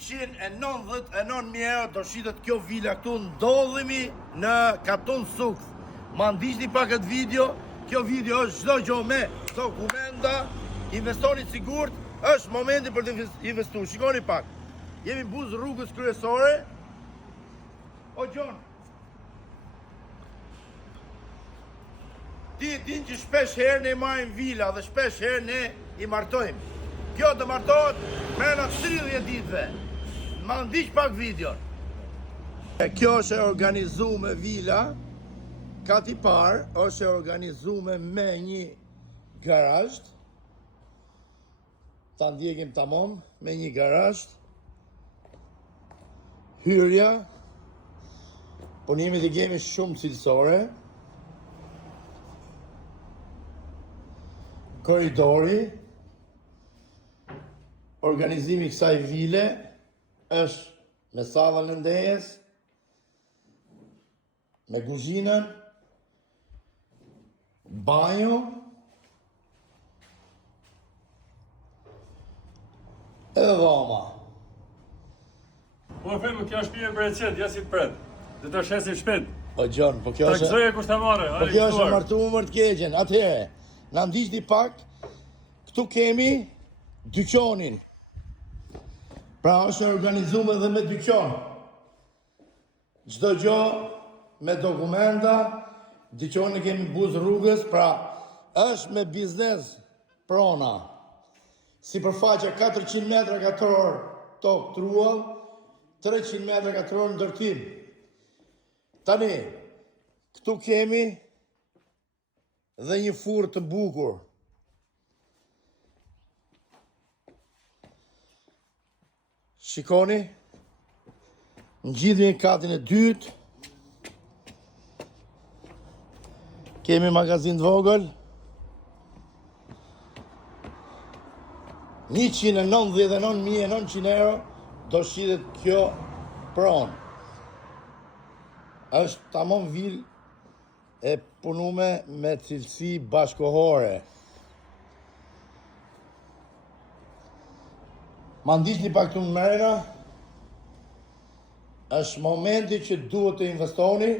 199.000 euro do shitet kjo vila këtu. Ndodhemi në Katun Sukth. Ma ndiqni pa këtë video. Kjo video është çdo gjë me dokumenta. Investoni sigurt, është momenti për të investuar. Shikoni pak. Jemi buz rrugës kryesore. O Gjon, ti din që shpesh herë ne marrim vila dhe shpesh herë ne i martojmë. Kjo të martohet mrena 30 ditëve. Ma ndiq pak videon. Kjo është e organizuar me vila. Kati parë është e organizuar me një garazh. Ta ndjekim tamam me një garazh. Hyrja. Punimit i kemi shumë cilësore. Korridori. Organizimi kësaj vile është me sallën e ndejes, me kuzhinën, banjo, edhe dhoma. Po them, kjo është shtëpia për qet, ja si pret. Dhe të shesim shpejt. Po Gjon, po kjo është. Taksoja kushtamare, po kjo është martuar të keqen. Atëherë, na ndiqni pak. Këtu kemi dyqonin. Pra është organizuar edhe me dyqon. Çdo gjë me dokumenta, dyqonin kemi buz rrugës, pra është me biznes prona. Sipërfaqe 400 metra katror tokë truall, 300 metra katror ndërtim. Tani, këtu kemi dhe një furrë të bukur. Shikoni, ngjidhni katin e dytë. Kemi magazin të vogël. 199.900 euro do shitet kjo pronë. Është tamam vil e punume me cilësi bashkohore. Ma ndiqni pak këtu në mrena. Është momenti që duhet të investoni.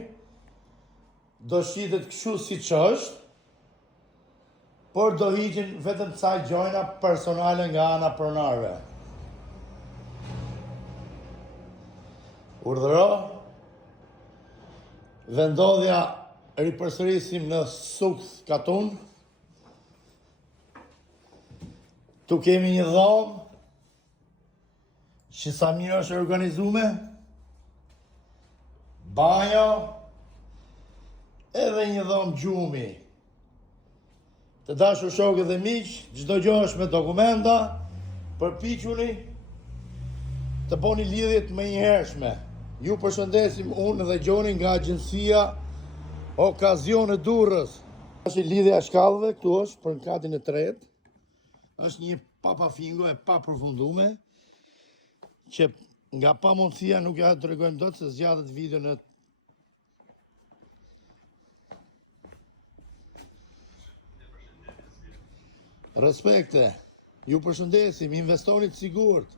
Do shitet kështu siç është, por do hiqen vetëm ca gjëra personale nga ana pronarëve. Urdhëro. Vendodhja ripërsërisim në Sukth Katun. Tu kemi një dhomë që sa mirë është organizuar. Banjo. Edhe një dhomë gjumi. Të dashur shokë dhe miq, çdo gjë është me dokumenta, përpiquni të bëni lidhjet më njëhershme. Ju përshëndesim unë dhe Gjoni nga agjencia Okazione Durrës. Është lidhja e shkallëve, këtu është për në katin e tretë. Është një papafingo e papërfunduar, që nga pamundësia nuk ja tregojmë dot se zgjatet video në respekte. Ju përshëndesim, investoni të sigurt.